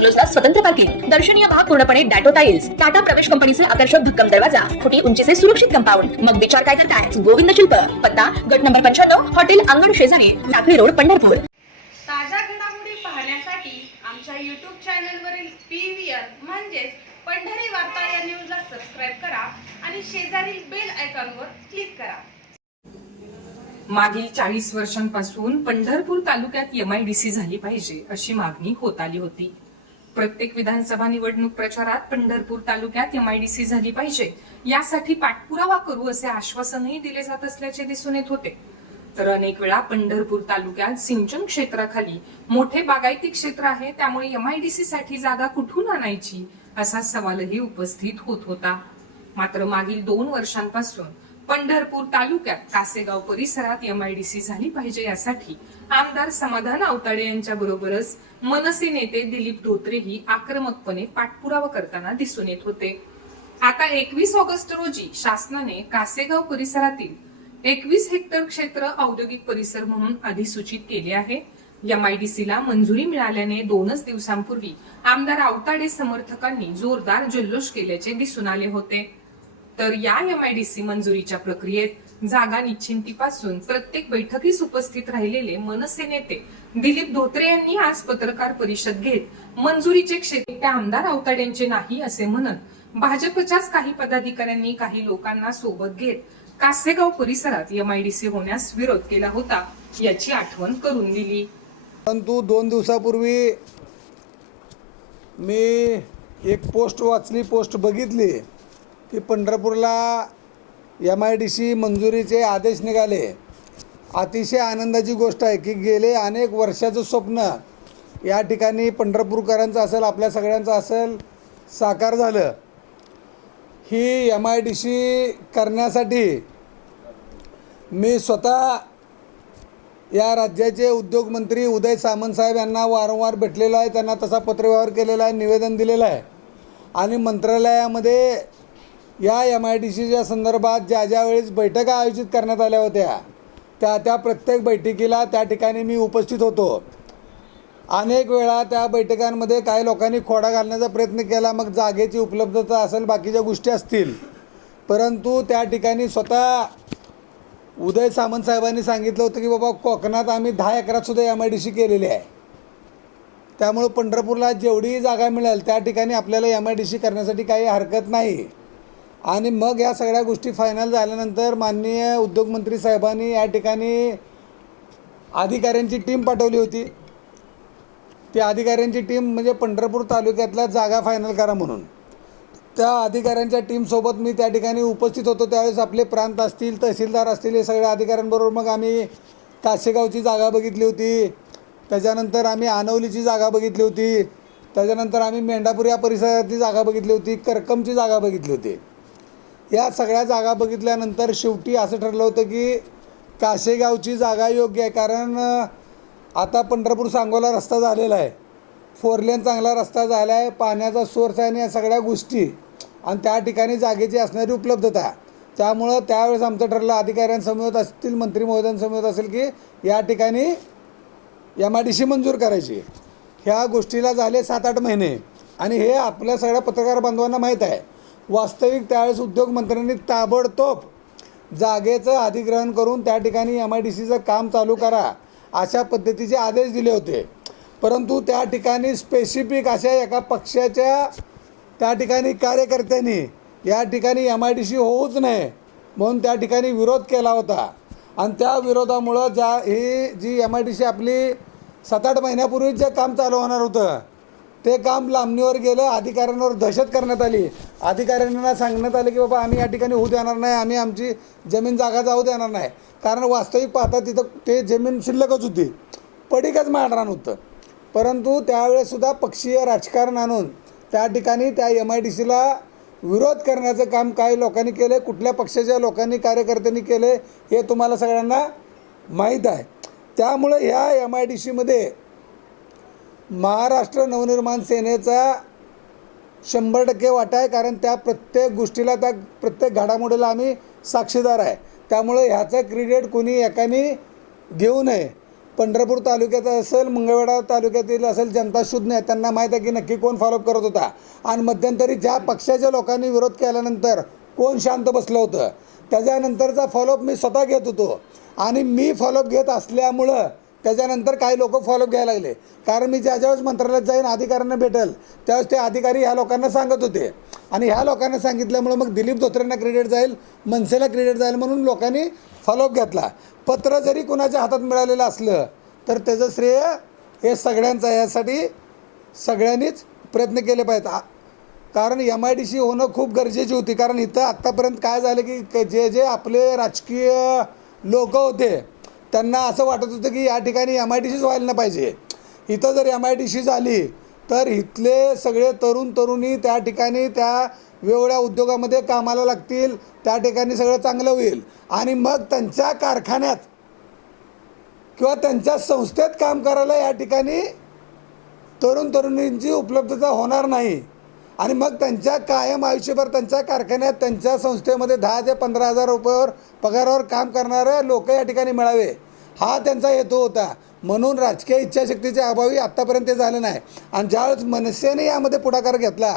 बंगलोजला स्वतंत्र पार्किंग. दर्शनीय भाग पूर्णपणे डॅटो टाइल्स टाटा प्रवेश कंपनीचे आकर्षक भक्कम दरवाजा. फुटी उंचीचे सुरक्षित कंपाऊंड. मग विचार काय करताय? गोविंद शिल्प. पत्ता गट नंबर पंच्याण्णव हॉटेल अंगण शेजारी लाकडी रोड पंढरपूर. ताज्या घडामोडी पाहण्यासाठी आमच्या यूट्यूब चॅनलवरील पी व्ही आर म्हणजेच पंढरी वार्ता या न्यूजला सबस्क्राईब करा आणि शेजारील बेल आयकॉनवर क्लिक करा. मागील चाळीस वर्षांपासून पंढरपूर तालुक्यात एमआयडीसी झाली पाहिजे अशी मागणी होत आली होती. प्रत्येक विधानसभा निवडणूक प्रचारात पंढरपूर तालुक्यात एमआयडीसी झाली पाहिजे. यासाठी पाठपुरावा करू असे आश्वासनही दिले जात असल्याचे दिसून येत होते. तर अनेक वेळा पंढरपूर तालुक्यात सिंचन क्षेत्राखाली मोठे बागायती क्षेत्र आहे त्यामुळे एमआयडीसी साठी जागा कुठून आणायची असा सवालही उपस्थित होत होता. मात्र मागील दोन वर्षांपासून पंढरपूर तालुक्यात कासेगाव परिसरात एमआयडीसी झाली पाहिजे यासाठी आमदार समाधान अवताडे यांच्या बरोबरच मनसे नेते दिलीप धोत्रेही आक्रमकपणे पाठपुरावा करताना दिसून येत होते. आता एकवीस ऑगस्ट रोजी शासनाने कासेगाव परिसरातील एकवीस हेक्टर क्षेत्र औद्योगिक परिसर म्हणून अधिसूचित केले आहे. एमआयडीसीला मंजुरी मिळाल्याने दोनच दिवसांपूर्वी आमदार अवताडे समर्थकांनी जोरदार जल्लोष केल्याचे दिसून आले होते. तर या एमआयडीसी मंजुरीच्या प्रक्रियेत जागा निश्चिंतीपासून प्रत्येक बैठकीस उपस्थित राहिलेले मनसे नेते दिलीप धोत्रे यांनी आज पत्रकार परिषद घेत मंजुरीचे क्षेत्र त्या आमदार आवताड्यांचे नाही असे म्हणत भाजपच्याच काही पदाधिकाऱ्यांनी काही लोकांना सोबत घेत कासेगाव परिसरात एमआयडीसी होण्यास विरोध केला होता याची आठवण करून दिली. परंतु दोन दिवसापूर्वी मी एक पोस्ट वाचली पोस्ट बघितली. की पंढरपूरला एम आय डी सी मंजुरीचे आदेश निघाले. अतिशय आनंदाची गोष्ट आहे की गेले अनेक वर्षाचं स्वप्न या ठिकाणी पंढरपूरकरांचं असेल आपल्या सगळ्यांचं असेल साकार झालं. ही एम आय डी सी करण्यासाठी मी स्वतः या राज्याचे उद्योगमंत्री उदय सामंत साहेब यांना वारंवार भेटलेलो आहे. त्यांना तसा पत्रव्यवहार केलेला आहे निवेदन दिलेलं आहे. आणि मंत्रालयामध्ये या एम आय डी सीच्या संदर्भात ज्या ज्या वेळेस बैठका आयोजित करण्यात आल्या होत्या त्या त्या प्रत्येक बैठकीला त्या ठिकाणी मी उपस्थित होतो. अनेक वेळा त्या बैठकांमध्ये काही लोकांनी खोडा घालण्याचा प्रयत्न केला मग जागेची उपलब्धता असेल बाकीच्या गोष्टी असतील. परंतु त्या ठिकाणी स्वतः उदय सामंत साहेबांनी सांगितलं होतं की बाबा कोकणात आम्ही दहा एकरातसुद्धा एम आय डी सी केलेली आहे. त्यामुळं पंढरपूरला जेवढी जागा मिळेल त्या ठिकाणी आपल्याला एम आय डी सी करण्यासाठी काही हरकत नाही. आणि मग या सगळ्या गोष्टी फायनल झाल्यानंतर माननीय उद्योगमंत्री साहेबांनी या ठिकाणी अधिकाऱ्यांची टीम पाठवली होती. त्या अधिकाऱ्यांची टीम म्हणजे पंढरपूर तालुक्यातल्या जागा फायनल करा म्हणून. त्या अधिकाऱ्यांच्या टीमसोबत मी त्या ठिकाणी उपस्थित होतो. त्यावेळेस आपले प्रांत असतील तहसीलदार असतील हे सगळ्या अधिकाऱ्यांबरोबर मग आम्ही काशेगावची जागा बघितली होती. त्याच्यानंतर आम्ही आनवलीची जागा बघितली होती. त्याच्यानंतर आम्ही मेंढापूर या परिसरातली जागा बघितली होती. करकमची जागा बघितली होती. या सगळ्या जागा बघितल्यानंतर शेवटी असं ठरलं होतं की काशेगावची जागा योग्य आहे कारण आता पंढरपूर सांगोला रस्ता झालेला आहे. फोर लेन चांगला रस्ता झाला आहे पाण्याचा सोर्स आहे आणि या सगळ्या गोष्टी आणि त्या ठिकाणी जागेची असणारी उपलब्धता. त्यामुळं त्यावेळेस आमचं ठरलं अधिकाऱ्यांसमोर असतील मंत्री महोदयांसमोर असेल की या ठिकाणी एम आय डी सी मंजूर करायची. ह्या गोष्टीला झाले सात आठ महिने आणि हे आपल्या सगळ्या पत्रकार बांधवांना माहीत आहे. वास्तविक त्यावेळेस उद्योगमंत्र्यांनी ताबडतोब जागेचं अधिग्रहण करून त्या ठिकाणी एम आय डी सीचं काम चालू करा अशा पद्धतीचे आदेश दिले होते. परंतु त्या ठिकाणी स्पेसिफिक अशा एका पक्षाच्या त्या ठिकाणी कार्यकर्त्यांनी या ठिकाणी एम आय डी सी होऊच नये म्हणून त्या ठिकाणी विरोध केला होता. आणि त्या विरोधामुळं ज्या ही जी एम आय डी सी आपली सात आठ महिन्यापूर्वीच जे काम चालू होणार होतं ते काम लांबणीवर गेलं अधिकाऱ्यांवर दहशत करण्यात आली. अधिकाऱ्यांना सांगण्यात आले की बाबा आम्ही या ठिकाणी होऊ देणार नाही आम्ही आमची जमीन जागा जाऊ देणार नाही. कारण वास्तविक पाहता तिथं ते जमीन शिल्लकच होती. पडीकच मांडरान होतं परंतु त्यावेळेसुद्धा पक्षीय राजकारण आणून त्या ठिकाणी त्या एम आय डी सीला विरोध करण्याचं काम काही लोकांनी केले कुठल्या पक्षाच्या लोकांनी कार्यकर्त्यांनी केले हे तुम्हाला सगळ्यांना माहीत आहे. त्यामुळं ह्या एम आय डी सीमध्ये महाराष्ट्र नवनिर्माण सेनेचा शंभर टक्के वाटा आहे कारण त्या प्रत्येक गोष्टीला त्या प्रत्येक घडामोडीला आम्ही साक्षीदार आहे. त्यामुळे ह्याचं क्रेडिट कोणी एकाने घेऊ नये. पंढरपूर तालुक्याचा असेल मंगळवेढा तालुक्यातील असेल जनता शुद्ध नाही त्यांना माहीत आहे की नक्की कोण फॉलोअप करत होता. आणि मध्यंतरी ज्या पक्षाच्या लोकांनी विरोध केल्यानंतर कोण शांत बसलं होतं? त्याच्यानंतरचा फॉलोअप मी स्वतः घेत होतो. आणि मी फॉलोअप घेत असल्यामुळं त्याच्यानंतर काही लोक फॉलोअप घ्यायला लागले. कारण मी ज्या ज्यावेळेस मंत्रालयात जाईन अधिकाऱ्यांना भेटेल त्यावेळेस ते अधिकारी ह्या लोकांना सांगत होते. आणि ह्या लोकांना सांगितल्यामुळं मग दिलीप धोत्रेंना क्रेडिट जाईल मनसेला क्रेडिट जाईल म्हणून लोकांनी फॉलोअप घेतला. पत्र जरी कुणाच्या हातात मिळालेलं असलं तर त्याचं श्रेय हे सगळ्यांचं आहे. यासाठी सगळ्यांनीच प्रयत्न केले पाहिजेत. कारण एम आय डी सी होणं खूप गरजेची होती. कारण इथं आत्तापर्यंत काय झालं की जे जे आपले राजकीय लोक होते त्यांना असं वाटत होतं की या ठिकाणी एम आय टी सीच व्हायला नाही पाहिजे. इथं जर एम आय टी सी झाली तर इथले सगळे तरुण तरुणी त्या ठिकाणी त्या वेगवेगळ्या उद्योगामध्ये कामाला लागतील त्या ठिकाणी सगळं चांगलं होईल. आणि मग त्यांच्या कारखान्यात किंवा त्यांच्या संस्थेत काम करायला या ठिकाणी तरुण तरुणींची उपलब्धता होणार नाही. आणि मग त्यांच्या कायम आयुष्यभर त्यांच्या कारखान्यात त्यांच्या संस्थेमध्ये दहा ते पंधरा हजार रुपयावर पगारावर काम करणारे लोक या ठिकाणी मिळावे. हा त्यांचा हेतू होता. म्हणून राजकीय इच्छाशक्तीच्या अभावी आत्तापर्यंत ते झालं नाही. आणि ज्यावेळेस मनसेने यामध्ये पुढाकार घेतला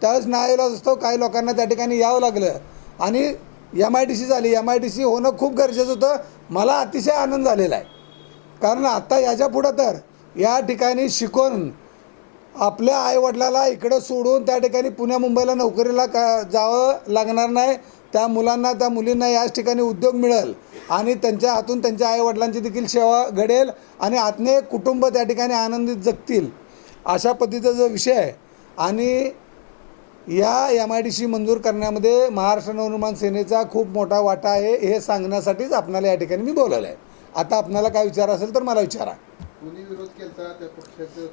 त्यावेळेस नाईलाज असतो काही लोकांना त्या ठिकाणी यावं लागलं. आणि एम आय डी सी झाली. एम आय डी सी होणं खूप गरजेचं होतं. मला अतिशय आनंद झालेला आहे. कारण आत्ता याच्या पुढं तर या ठिकाणी शिकून आपल्या आईवडिलाला इकडं सोडून त्या ठिकाणी पुण्या मुंबईला नोकरीला का जावं लागणार नाही. त्या मुलांना त्या मुलींना याच ठिकाणी उद्योग मिळेल आणि त्यांच्या हातून त्यांच्या आईवडिलांची देखील सेवा घडेल आणि आत्मे कुटुंब त्या ठिकाणी आनंदित जगतील अशा पद्धतीचा जो विषय आहे. आणि या एम आय डी सी मंजूर करण्यामध्ये महाराष्ट्र नवनिर्माण सेनेचा खूप मोठा वाटा आहे हे सांगण्यासाठीच आपणाला या ठिकाणी मी बोलवलं आहे. आता आपणाला काय विचार असेल तर मला विचारा.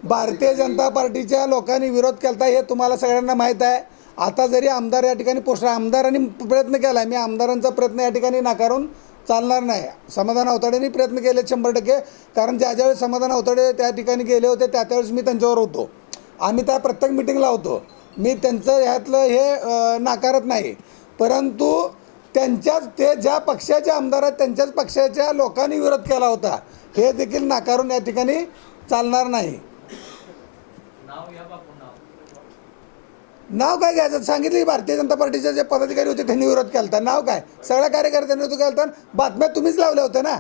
भारतीय जनता पार्टीच्या लोकांनी विरोध केला हे तुम्हाला सगळ्यांना माहीत आहे. आता जरी आमदार या ठिकाणी पोस्ट आमदारांनी प्रयत्न केला आहे मी आमदारांचा प्रयत्न या ठिकाणी नाकारून चालणार नाही. समाधान अवताडेंनी प्रयत्न केले शंभर टक्के. कारण ज्या ज्यावेळेस समाधान अवताडे त्या ठिकाणी गेले होते त्या त्यावेळेस मी त्यांच्यावर होतो. आम्ही त्या प्रत्येक मिटिंगला होतो. मी त्यांचं ह्यातलं हे नाकारत नाही. परंतु त्यांच्याच ते ज्या पक्षाचे आमदार आहेत त्यांच्याच पक्षाच्या लोकांनी विरोध केला होता. हे देखील नाकारून या ठिकाणी चालणार नाही. नाव काय घ्यायचं? सांगितलं की भारतीय जनता पार्टीचे जे पदाधिकारी होते त्यांनी विरोध केला होता नाव काय? सगळ्या कार्यकर्त्यांनी विरोध केला होता बातम्या तुम्हीच लावल्या होत्या ना?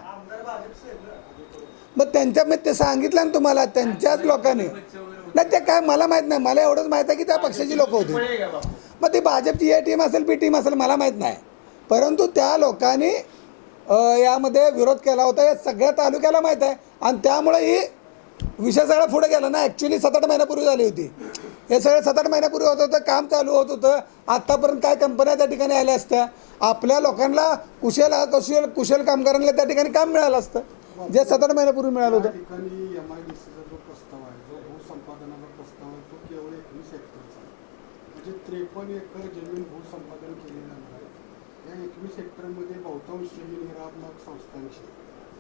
मग त्यांच्या मग ते सांगितलं ना तुम्हाला त्यांच्याच लोकांनी. नाही ते काय मला माहीत नाही. मला एवढंच माहीत आहे की त्या पक्षाची लोक होती. मग ती भाजपची ए टीम असेल बी टीम असेल मला माहीत नाही. परंतु त्या लोकांनी यामध्ये विरोध केला होता. हे सगळ्या तालुक्याला माहीत आहे. आणि त्यामुळे ही विषय सगळा पुढे गेला ना. ॲक्च्युली सात आठ महिन्यापूर्वी झाली होती. हे सगळं सात आठ महिन्यापूर्वी होत होतं. काम चालू होत होतं. आत्तापर्यंत काय कंपन्या त्या ठिकाणी आल्या असत्या. आपल्या लोकांना कुशल कुशल कुशल कामगारांना त्या ठिकाणी काम मिळालं असतं. जे सात आठ महिन्यापूर्वी मिळालं होतं. त्रेपन्न एकर जमीन भूसंपादन आहे सेक्टरमध्ये एकवीस बहुतांश जमीन हिराबनाक संस्थांची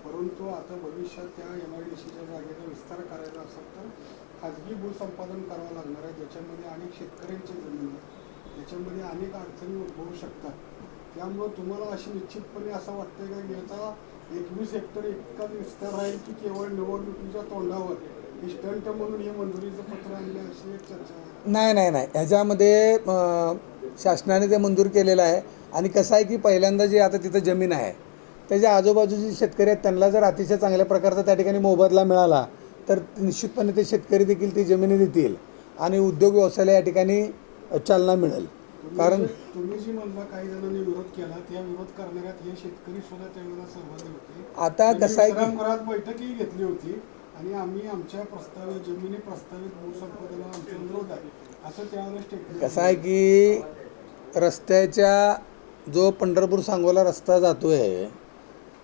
परंतु आता भविष्यात त्या एम आय डी सीच्या जागेचा विस्तार करायचा असेल तर खाजगी भूसंपादन करावं लागणार आहे. ज्याच्यामध्ये अनेक शेतकऱ्यांच्या जमीन आहे याच्यामध्ये अनेक अडचणी उद्भवू शकतात. त्यामुळं तुम्हाला अशी निश्चितपणे असं वाटतंय का की याचा एकवीस हेक्टर इतका विस्तार राहील की केवळ निवडणुकीच्या तोंडावर इस्टंट म्हणून हे मंजुरीचं पत्र आणलं अशी एक चर्चा नाही नाही नाही. ह्याच्यामध्ये शासनाने ते मंजूर केलेलं आहे आणि कसं आहे की पहिल्यांदा जी आता तिथं जमीन आहे त्याच्या आजूबाजूचे शेतकरी आहेत त्यांना जर अतिशय चांगल्या प्रकारचा त्या ठिकाणी मोबदला मिळाला तर निश्चितपणे ते शेतकरी देखील ती जमिनी देतील आणि उद्योग व्यवसायाला या ठिकाणी चालना मिळेल. कारण तुम्ही जी म्हणला काही जणांनी विरोध केला त्या विरोध करणाऱ्यात हे शेतकरी सुद्धा सहभागी होते. आता कसं आहे की- बैठकही घेतली होती आणि आम्ही आमच्या प्रस्तावित जमिनी प्रस्तावित भूसंपादनाला आमचा विरोध आहे. असं त्यावेळेला स्टेटमेंट कसं आहे की रस्त्याच्या जो पंढरपूर सांगोला रस्ता जातो आहे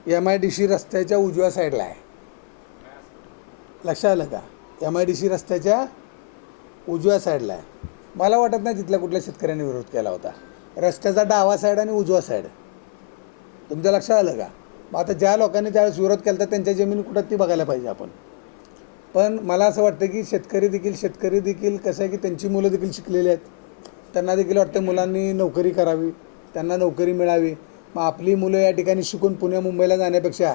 एम आय डी सी रस्त्याच्या उजव्या साईडला आहे. लक्षात आलं का? एम आय डी सी रस्त्याच्या उजव्या साईडला आहे. मला वाटत नाही तिथल्या कुठल्या शेतकऱ्यांनी विरोध केला होता. रस्त्याचा डावा साईड आणि उजवा साईड. तुमच्या लक्षात आलं का? मग आता ज्या लोकांनी त्यावेळेस विरोध केला होता त्यांच्या जमिनी कुठं ती बघायला पाहिजे आपण. पण मला असं वाटतं की शेतकरी देखील शेतकरी देखील कसं आहे की त्यांची मुलं देखील शिकलेली आहेत. त्यांना देखील वाटतं मुलांनी नोकरी करावी. त्यांना नोकरी मिळावी. मग आपली मुलं या ठिकाणी शिकून पुण्या मुंबईला जाण्यापेक्षा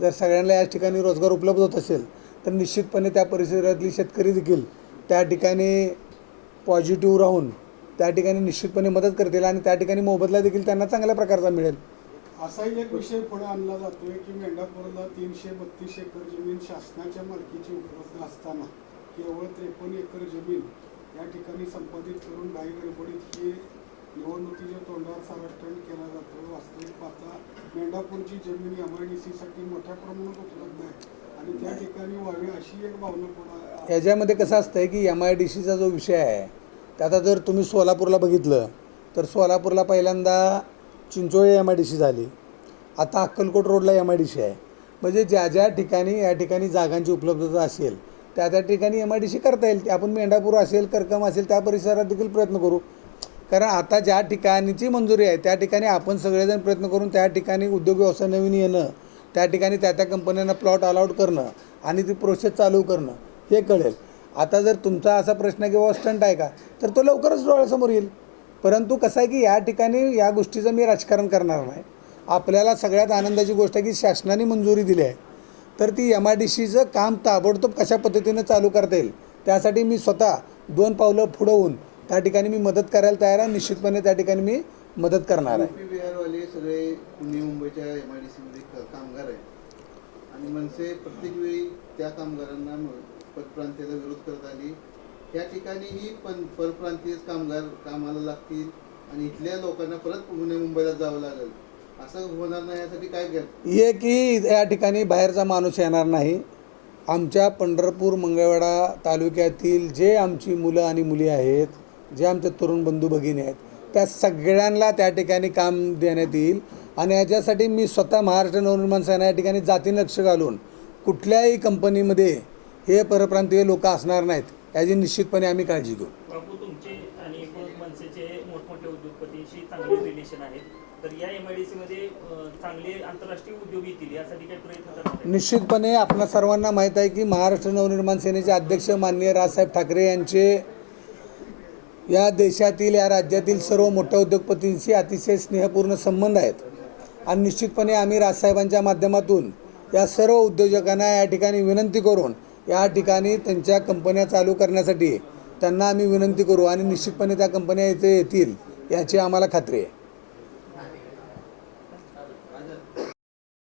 जर सगळ्यांना या ठिकाणी रोजगार उपलब्ध होत असेल तर निश्चितपणे त्या परिसरातली शेतकरी देखील त्या ठिकाणी पॉझिटिव्ह राहून त्या ठिकाणी निश्चितपणे मदत करतील आणि त्या ठिकाणी मोबदला देखील त्यांना चांगल्या प्रकारचा मिळेल. असाही एक विषय पुढे आणला जातोय की मेंढापूरला तीनशे बत्तीस एकर जमीन शासनाच्या मालकीची उपलब्ध असताना केवळ त्रेपन्न एकर जमीन या ठिकाणी संपादित करून गाई गडबडीत ही निवडणुकीच्या तोंडावर साराष्ट्रण केला जातो. वास्तविक पाहता मेंढापूरची जमीन एम आय डी सीसाठी मोठ्या प्रमाणात उपलब्ध आहे. आणि त्या ठिकाणी व्हावी अशी एक भावना पुढे याच्यामध्ये कसं असतं की एम आय डी सीचा जो विषय आहे त्याचा जर तुम्ही सोलापूरला बघितलं तर सोलापूरला पहिल्यांदा Chincholi M I D C झाली. आता अक्कलकोट रोडला एम आय डी सी आहे. म्हणजे ज्या ज्या ठिकाणी या ठिकाणी जागांची उपलब्धता असेल त्या त्या ठिकाणी एम आय डी सी करता येईल. आपण मेंढापूर असेल करकम असेल त्या परिसरात देखील प्रयत्न करू. कारण आता ज्या ठिकाणीची मंजुरी आहे त्या ठिकाणी आपण सगळेजण प्रयत्न करून त्या ठिकाणी उद्योग व्यवसाय नवीन येणं त्या ठिकाणी त्या त्या कंपन्यांना प्लॉट अलाउड करणं आणि ती प्रोसेस चालू करणं हे कळेल. आता जर तुमचा असा प्रश्न आहे की बाबा स्टंट आहे का तर तो लवकरच डोळ्यासमोर येईल. परंतु कसं आहे की या ठिकाणी या गोष्टीचं मी राजकारण करणार नाही. आपल्याला सगळ्यात आनंदाची गोष्ट आहे की शासनाने मंजुरी दिली आहे. तर ती एम आय डी सीचं काम ताबडतोब कशा पद्धतीनं चालू करता येईल त्यासाठी मी स्वतः दोन पावलं पुढं होऊन त्या ठिकाणी मी मदत करायला तयार आहे. निश्चितपणे त्या ठिकाणी मी मदत करणार आहे. बिहारवाले सगळे पुणे मुंबईच्या एम आय डी सीमध्ये कामगार आहेत. आणि मनसे प्रत्येक वेळी त्या कामगारांना परप्रांतीयाचा विरोध करत आली. या ठिकाणी ही पण परप्रांतीय कामगार कामाला लागतील आणि इथल्या लोकांना परत पुणे मुंबईला जावं लागेल. असं होणार नाही यासाठी काय कर ये की या ठिकाणी बाहेरचा माणूस येणार नाही. आमच्या पंढरपूर मंगळवेढा तालुक्यातील जे आमची मुलं आणि मुली आहेत जे आमचे तरुण बंधू भगिनी आहेत त्या सगळ्यांना त्या ठिकाणी काम देण्यात येईल. आणि याच्यासाठी मी स्वतः महाराष्ट्र नवनिर्माण सेना या ठिकाणी जातीने लक्ष घालून कुठल्याही कंपनीमध्ये हे परप्रांतीय लोक असणार नाहीत याची निश्चितपणे आम्ही काळजी घेऊ? निश्चितपणे आपणा सर्वांना माहीत आहे की महाराष्ट्र नवनिर्माण सेनेचे अध्यक्ष माननीय राजसाहेब ठाकरे यांचे या देशातील या राज्यातील सर्व मोठ्या उद्योगपतींशी अतिशय स्नेहपूर्ण संबंध आहेत. आणि निश्चितपणे आम्ही राजसाहेबांच्या माध्यमातून या सर्व उद्योजकांना या ठिकाणी विनंती करून या ठिकाणी त्यांच्या कंपन्या चालू करण्यासाठी त्यांना आम्ही विनंती करू आणि निश्चितपणे त्या कंपन्या इथे येतील याची आम्हाला खात्री आहे.